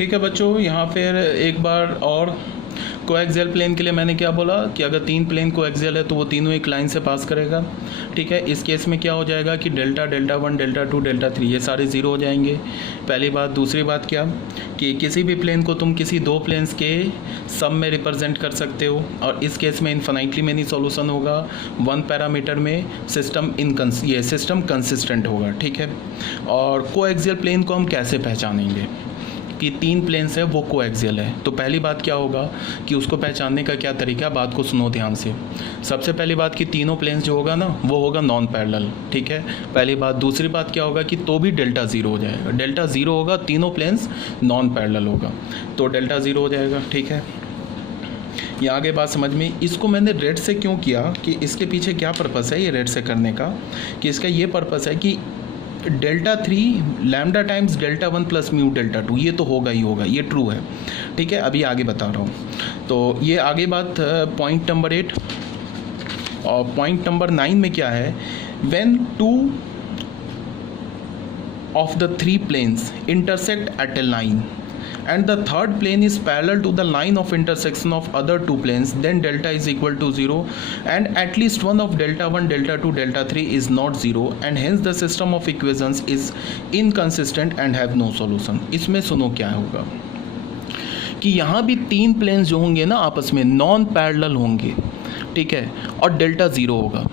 ठीक है बच्चों, यहाँ फिर एक बार और कोएक्सियल प्लेन के लिए मैंने क्या बोला कि अगर तीन प्लेन कोएक्सियल है तो वो तीनों एक लाइन से पास करेगा। ठीक है, इस केस में क्या हो जाएगा कि delta, delta one, delta two, delta three ये सारे ज़ीरो हो जाएंगे, पहली बात। दूसरी बात क्या कि किसी भी प्लेन को तुम किसी दो प्लेन्स के सम में रिप्रेजेंट कर सकते हो, और इस केस में इन्फिनिटली मेनी सॉल्यूशन होगा। वन पैरामीटर में सिस्टम कंसिस्टेंट होगा। ठीक है, और कोएक्सियल प्लेन को हम कैसे पहचानेंगे कि तीन प्लेन्स है वो कोएक्सियल है? तो पहली बात क्या होगा कि उसको पहचानने का क्या तरीका है, बात को सुनो ध्यान से। सबसे पहली बात कि तीनों प्लेन्स जो होगा ना वो होगा नॉन पैरेलल। ठीक है, पहली बात। दूसरी बात क्या होगा कि तो भी डेल्टा ज़ीरो हो जाएगा। डेल्टा ज़ीरो होगा, तीनों प्लेन्स नॉन पैरेलल होगा तो डेल्टा ज़ीरो हो जाएगा। ठीक है, ये आगे बात समझ में। इसको मैंने रेड से क्यों किया कि इसके पीछे क्या पर्पस है ये रेड से करने का, कि इसका ये पर्पस है कि delta three lambda times delta one plus mu delta two ये तो होगा ही होगा, ये ट्रू है। ठीक है, अभी आगे बता रहा हूँ। तो ये आगे बात पॉइंट नंबर 8 और पॉइंट नंबर 9 में क्या है, when two of the three planes intersect at a line and the third plane is parallel to the line of intersection of other two planes, then delta is equal to 0 and at least one of delta 1, delta 2, delta 3 is not 0 and hence the system of equations is inconsistent and have no solution। इसमें सुनो क्या होगा कि यहाँ भी तीन planes जो होंगे ना आपस में नॉन पैरेलल होंगे। ठीक है, और डेल्टा ज़ीरो होगा।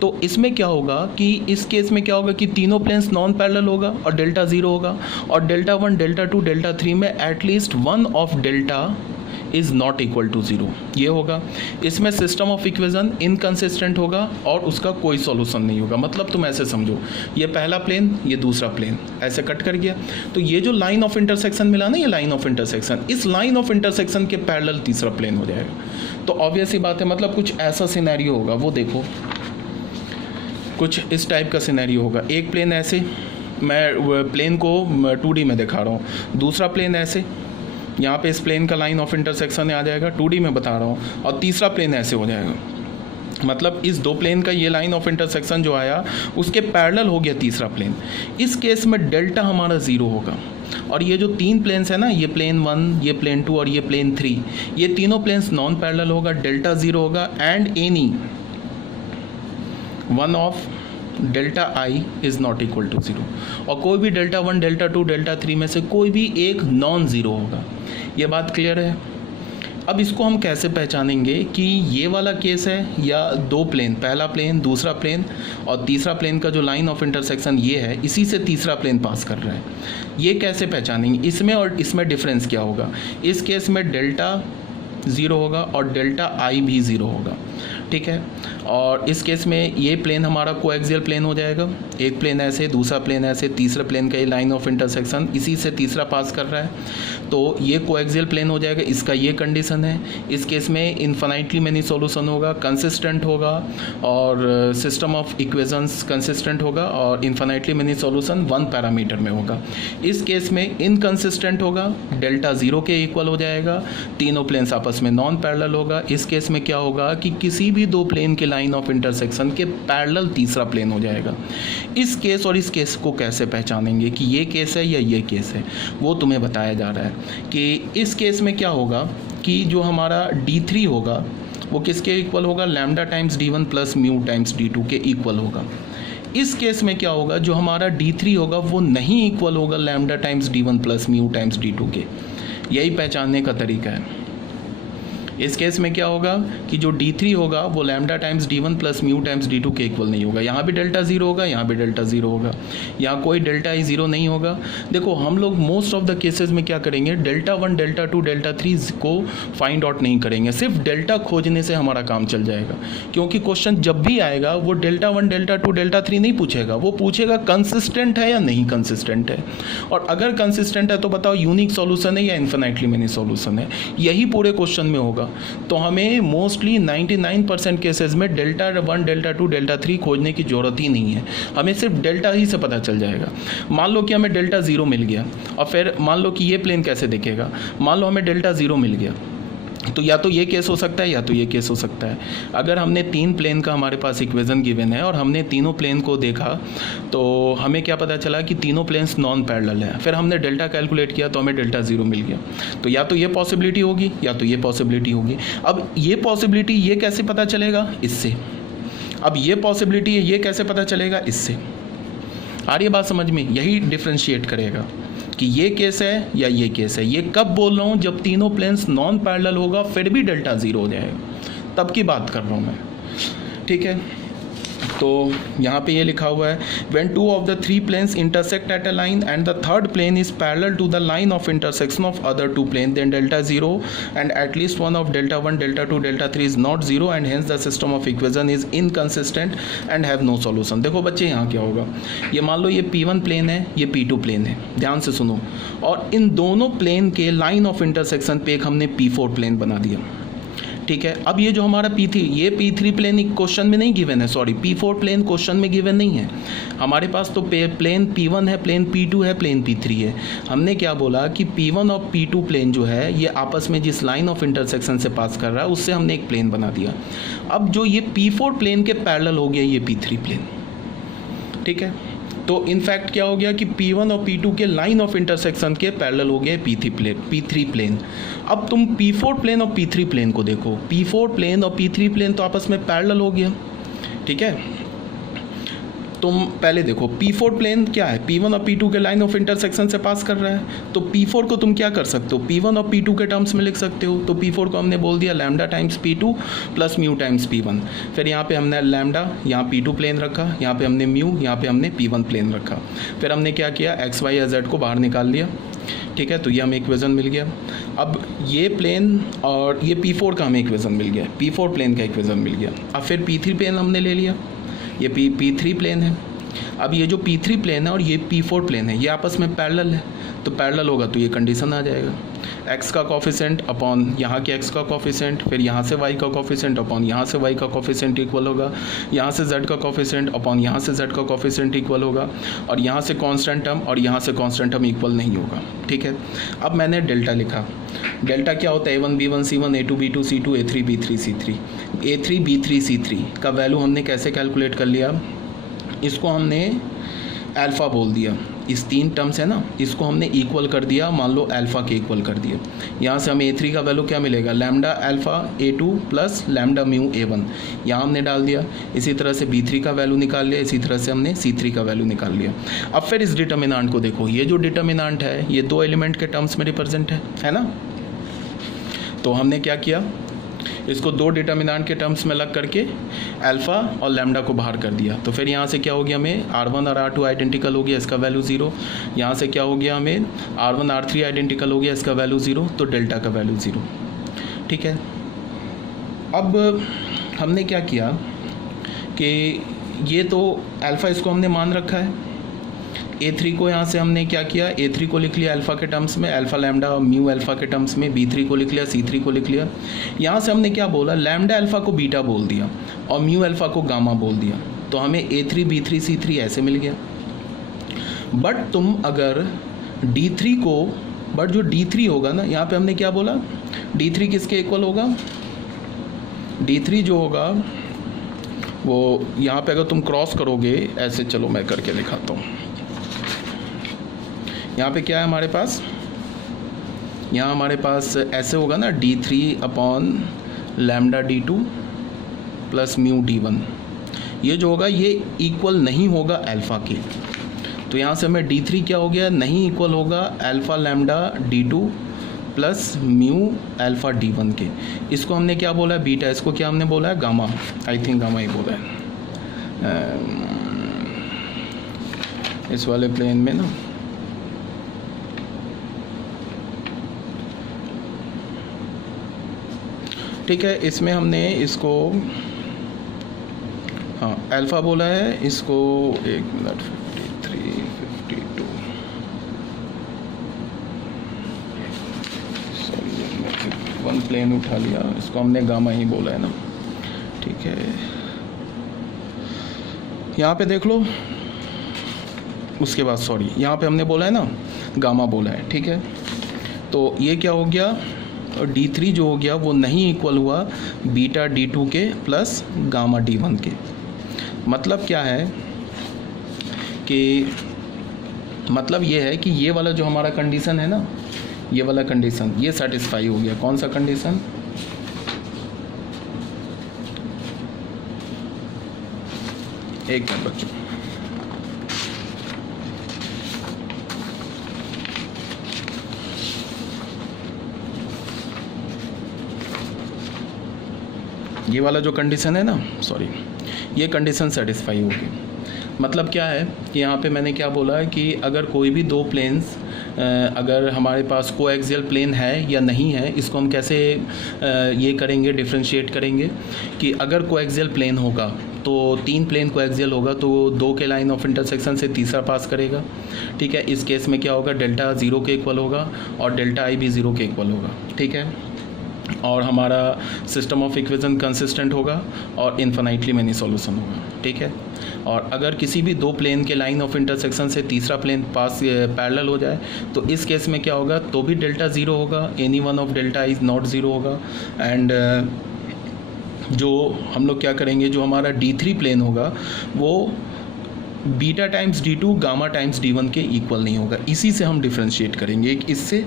तो इसमें क्या होगा कि इस केस में क्या होगा कि तीनों प्लेन्स नॉन पैरेलल होगा और डेल्टा ज़ीरो होगा, और delta one, delta two, delta three में at least one of delta is not equal to zero, ये होगा। इसमें सिस्टम ऑफ इक्वेशन इनकंसिस्टेंट होगा और उसका कोई सॉल्यूशन नहीं होगा। मतलब तुम ऐसे समझो, ये पहला प्लेन, ये दूसरा प्लेन ऐसे कट कर गया, तो ये जो लाइन ऑफ इंटरसेक्शन मिला ना, ये लाइन ऑफ इंटरसेक्शन, इस लाइन ऑफ इंटरसेक्शन के पैरेलल तीसरा प्लेन हो जाएगा। तो ऑब्वियस ही बात है, मतलब कुछ ऐसा सिनेरियो होगा, वो देखो कुछ इस टाइप का सिनेरियो होगा। एक प्लेन ऐसे, मैं प्लेन को 2D में दिखा रहा हूँ, दूसरा प्लेन ऐसे, यहाँ पे इस प्लेन का लाइन ऑफ इंटरसेक्शन आ जाएगा, 2D में बता रहा हूँ, और तीसरा प्लेन ऐसे हो जाएगा। मतलब इस दो प्लेन का ये लाइन ऑफ इंटरसेक्शन जो आया उसके पैरेलल हो गया तीसरा प्लेन। इस केस में डेल्टा हमारा ज़ीरो होगा, और ये जो तीन प्लेन्स है ना, ये प्लेन 1, ये प्लेन 2 और ये प्लेन 3, ये तीनों प्लेन्स नॉन पैरेलल होगा, डेल्टा ज़ीरो होगा and any one of delta I is not equal to zero, और कोई भी delta one, delta two, delta three में से कोई भी एक नॉन ज़ीरो होगा। ये बात क्लियर है? अब इसको हम कैसे पहचानेंगे कि ये वाला केस है या दो प्लेन, पहला प्लेन, दूसरा प्लेन और तीसरा प्लेन का जो लाइन ऑफ इंटरसेक्शन ये है, इसी से तीसरा प्लेन पास कर रहा है, ये कैसे पहचानेंगे? इसमें और इसमें डिफरेंस क्या होगा? इस केस में डेल्टा ज़ीरो होगा और डेल्टा आई भी ज़ीरो होगा। ठीक है, और इस केस में ये प्लेन हमारा कोएक्सियल प्लेन हो जाएगा। एक प्लेन ऐसे, दूसरा प्लेन ऐसे, तीसरे प्लेन का ये लाइन ऑफ इंटरसेक्शन इसी से तीसरा पास कर रहा है, तो ये कोएक्सियल प्लेन हो जाएगा। इसका ये कंडीशन है। इस केस में इन्फिनिटली मेनी सॉल्यूशन होगा, कंसिस्टेंट होगा, और सिस्टम ऑफ इक्वेशंस कंसिस्टेंट होगा, और infinitely many solution one parameter में होगा। इस केस में इनकंसिस्टेंट होगा, डेल्टा ज़ीरो के इक्वल हो जाएगा, तीनों प्लेन्स आपस में नॉन पैरेलल होगा। इस केस में क्या होगा कि किसी भी दो प्लेन के लाइन ऑफ इंटरसेक्शन के पैरेलल तीसरा प्लेन हो जाएगा। इस केस और इस केस को कैसे पहचानेंगे कि ये केस है या ये केस है, वो तुम्हें बताया जा रहा है कि इस केस में क्या होगा कि जो हमारा D3 होगा वो किसके इक्वल होगा? Lambda times D1 plus mu times D2 के इक्वल होगा। इस केस में क्या होगा, जो हमारा D3 होगा वो नहीं इक्वल होगा lambda times D1 plus mu times D2 के। यही पहचानने का तरीका है। इस केस में क्या होगा कि जो D3 होगा वो lambda times D1 plus mu times D2 के इक्वल नहीं होगा। यहाँ भी डेल्टा ज़ीरो होगा, यहाँ भी डेल्टा ज़ीरो होगा, यहाँ कोई डेल्टा ही ज़ीरो नहीं होगा। देखो हम लोग मोस्ट ऑफ द केसेस में क्या करेंगे, डेल्टा 1, डेल्टा 2, डेल्टा 3 को फाइंड आउट नहीं करेंगे, सिर्फ डेल्टा खोजने से हमारा काम चल जाएगा। क्योंकि क्वेश्चन जब भी आएगा वो डेल्टा 1, डेल्टा 2, डेल्टा 3 नहीं पूछेगा, वो पूछेगा कंसिस्टेंट है या नहीं कंसिस्टेंट है, और अगर कंसिस्टेंट है तो बताओ यूनिक सॉल्यूशन है या इन्फिनिटली मेनी सॉल्यूशन है। यही पूरे क्वेश्चन में होगा। तो हमें मोस्टली 99% केसेस में डेल्टा 1, डेल्टा 2, डेल्टा 3 खोजने की ज़रूरत ही नहीं है, हमें सिर्फ डेल्टा ही से पता चल जाएगा। मान लो कि हमें डेल्टा ज़ीरो मिल गया, और फिर मान लो कि ये प्लेन कैसे दिखेगा, मान लो हमें डेल्टा ज़ीरो मिल गया, तो या तो ये केस हो सकता है या तो ये केस हो सकता है। अगर हमने 3 प्लेन का हमारे पास इक्वेशन गिवन है और हमने तीनों प्लेन को देखा तो हमें क्या पता चला कि तीनों प्लेन्स नॉन पैरेलल हैं, फिर हमने डेल्टा कैलकुलेट किया तो हमें डेल्टा 0 मिल गया। तो या तो ये पॉसिबिलिटी होगी या तो ये पॉसिबिलिटी होगी। अब ये पॉसिबिलिटी ये कैसे पता चलेगा? इससे। अब ये पॉसिबिलिटी है ये कैसे पता चलेगा? इससे। आ रही है बात समझ में? यही डिफ्रेंशिएट करेगा कि ये केस है या ये केस है। ये कब बोल रहा हूँ? जब तीनों प्लेन्स नॉन पैरेलल होगा फिर भी डेल्टा 0 हो जाएगा, तब की बात कर रहा हूँ मैं। ठीक है, तो यहाँ पे ये लिखा हुआ है when two of the three planes intersect at a line and the third plane is parallel to the line of intersection of other two planes, then delta 0 and at least one of delta 1, delta 2, delta 3 is not 0 and hence the system of equation is inconsistent and have no solution। देखो बच्चे यहाँ क्या होगा, ये मान लो ये P1 plane है, ये P2 प्लेन है, ध्यान से सुनो, और इन दोनों प्लेन के लाइन ऑफ इंटरसेक्शन पे एक हमने P4 प्लेन बना दिया। ठीक है, अब ये जो हमारा P3, ये P3 प्लेन क्वेश्चन में नहीं गिवन है, सॉरी P4 प्लेन क्वेश्चन में गिवन नहीं है। हमारे पास तो प्लेन P1 है, प्लेन P2 है, प्लेन P3 है। हमने क्या बोला कि P1 और P2 प्लेन जो है ये आपस में जिस लाइन ऑफ इंटरसेक्शन से पास कर रहा है उससे हमने एक प्लेन बना दिया। अब जो ये P4 प्लेन के पैरेलल हो गया ये P3 प्लेन। ठीक है, तो इनफैक्ट क्या हो गया कि P1 और P2 के लाइन ऑफ इंटरसेक्शन के पैरेलल हो गए P3 प्लेन। अब तुम P4 प्लेन और P3 प्लेन को देखो, P4 प्लेन और P3 प्लेन तो आपस में पैरेलल हो गया। ठीक है, तुम पहले देखो P4 प्लेन क्या है, P1 और P2 के लाइन ऑफ इंटरसेक्शन से पास कर रहा है, तो P4 को तुम क्या कर सकते हो, P1 और P2 के टर्म्स में लिख सकते हो। तो P4 को हमने बोल दिया lambda times P2 plus mu times P1। फिर यहाँ पे हमने लैम्डा, यहाँ P2 प्लेन रखा, यहाँ पे हमने म्यू, यहाँ पे हमने P1 प्लेन रखा। फिर हमने क्या किया, एक्स वाई या जेड को बाहर निकाल लिया। ठीक है, तो ये हमें इक्वेशन मिल गया। अब ये प्लेन और ये P4 का हमें इक्वेशन मिल गया, P4 प्लेन का इक्वेशन मिल गया। अब फिर P3 प्लेन हमने ले लिया, ये P3 प्लेन है। अब ये जो P3 प्लेन है और ये P4 प्लेन है ये आपस में पैरेलल है, तो पैरेलल होगा तो ये कंडीशन आ जाएगा, x का कोफिशिएंट अपॉन यहाँ के x का कोफिशिएंट, फिर यहाँ से y का कोफिशिएंट अपॉन यहाँ से y का कोफिशिएंट इक्वल होगा, यहाँ से z का कोफिशिएंट अपॉन यहाँ से z का कोफिशिएंट इक्वल होगा, और यहाँ से कांस्टेंट टर्म और यहाँ से कांस्टेंट टर्म इक्वल नहीं होगा। ठीक है, अब मैंने डेल्टा लिखा। डेल्टा क्या होता है, A1 B1 C1 A2 B2 C2 A3 B3 C3। A3 B3 C3 का वैल्यू हमने कैसे कैलकुलेट कर लिया, इसको हमने अल्फ़ा बोल दिया, इस 3 टर्म्स है ना, इसको हमने इक्वल कर दिया, मान लो अल्फ़ा के इक्वल कर दिया। यहाँ से हमें A3 का वैल्यू क्या मिलेगा, lambda alpha A2 plus lambda mu A1, यहाँ हमने डाल दिया। इसी तरह से B3 का वैल्यू निकाल लिया, इसी तरह से हमने C3 का वैल्यू निकाल लिया। अब फिर इस डिटर्मिनांट को देखो, ये जो डिटर्मिनांट है ये 2 एलिमेंट के टर्म्स में रिप्रेजेंट है ना। तो हमने क्या किया, इसको 2 डिटर्मिनांट के टर्म्स में लग करके अल्फ़ा और लैम्डा को बाहर कर दिया। तो फिर यहाँ से क्या हो गया, हमें R1 और R2 आइडेंटिकल हो गया, इसका वैल्यू 0। यहाँ से क्या हो गया, हमें R1 R3 आइडेंटिकल हो गया, इसका वैल्यू 0, तो डेल्टा का वैल्यू 0। ठीक है, अब हमने क्या किया कि ये तो अल्फ़ा इसको हमने मान रखा है, A3 को यहाँ से हमने क्या किया, A3 को लिख लिया अल्फ़ा के टर्म्स में, अल्फ़ा लैम्डा म्यू अल्फ़ा के टर्म्स में, B3 को लिख लिया, C3 को लिख लिया। यहाँ से हमने क्या बोला, लैम्डा अल्फ़ा को बीटा बोल दिया और म्यू अल्फ़ा को गामा बोल दिया, तो हमें A3 B3 C3 ऐसे मिल गया। बट तुम अगर D3 को, बट जो D3 होगा ना, यहाँ पे हमने क्या बोला, D3 किसके इक्वल होगा, D3 जो होगा वो यहाँ पे अगर तुम क्रॉस करोगे ऐसे, चलो मैं करके दिखाता हूँ। यहाँ पे क्या है हमारे पास, यहाँ हमारे पास ऐसे होगा ना, D3 upon lambda D2 plus mu D1, ये जो होगा ये इक्वल नहीं होगा अल्फ़ा के। तो यहाँ से हमें D3 क्या हो गया, नहीं इक्वल होगा alpha lambda D2 plus mu alpha D1 के। इसको हमने क्या बोला है, बीटा, इसको क्या हमने बोला है, गामा, आई थिंक गामा ही बोला है इस वाले प्लेन में ना। ठीक है, इसमें हमने इसको हाँ अल्फ़ा बोला है, इसको 1 मिनट 53 52 सॉरी 1 प्लेन उठा लिया, इसको हमने गामा ही बोला है ना। ठीक है, यहाँ पे देख लो, उसके बाद सॉरी यहाँ पे हमने बोला है ना गामा बोला है। ठीक है, तो ये क्या हो गया, और D3 जो हो गया वो नहीं इक्वल हुआ बीटा D2 के प्लस गामा D1 के। मतलब क्या है कि मतलब ये है कि ये वाला जो हमारा कंडीशन है ना, ये वाला कंडीशन ये सेटिस्फाई हो गया। कौन सा कंडीशन? एक मिनट बच्चों, ये वाला जो कंडीशन है ना, सॉरी, ये कंडीशन सेटिस्फाई होगी। मतलब क्या है कि यहाँ पे मैंने क्या बोला है कि अगर कोई भी दो प्लेन्स अगर हमारे पास कोएक्सियल प्लेन है या नहीं है, इसको हम कैसे ये करेंगे, डिफ्रेंशिएट करेंगे कि अगर कोएक्सियल प्लेन होगा तो 3 प्लेन कोएक्सियल होगा तो 2 के लाइन ऑफ इंटरसेक्शन से तीसरा पास करेगा। ठीक है, इस केस में क्या होगा, डेल्टा 0 के इक्वल होगा और डेल्टा आई भी 0 के इक्वल होगा। ठीक है, और हमारा सिस्टम ऑफ इक्वेशन कंसिस्टेंट होगा और इन्फिनाइटली मैनी सॉल्यूशन होगा। ठीक है, और अगर किसी भी दो प्लेन के लाइन ऑफ इंटरसेक्शन से तीसरा प्लेन पास पैरेलल हो जाए तो इस केस में क्या होगा, तो भी डेल्टा 0 होगा, any one of delta is not 0 होगा। एंड जो हम लोग क्या करेंगे, जो हमारा D3 प्लेन होगा वो beta times D2 gamma times D1 के इक्वल नहीं होगा। इसी से हम डिफ्रेंशिएट करेंगे, एक इससे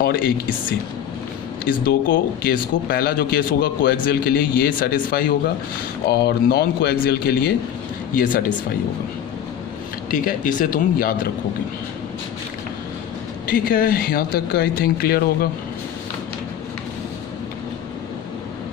और एक इससे। इस दो को केस को, पहला जो केस होगा कोएक्सियल के लिए ये सेटिस्फाई होगा और नॉन कोएक्सियल के लिए ये सेटिस्फाई होगा। ठीक है, इसे तुम याद रखोगे। ठीक है, यहाँ तक आई थिंक क्लियर होगा।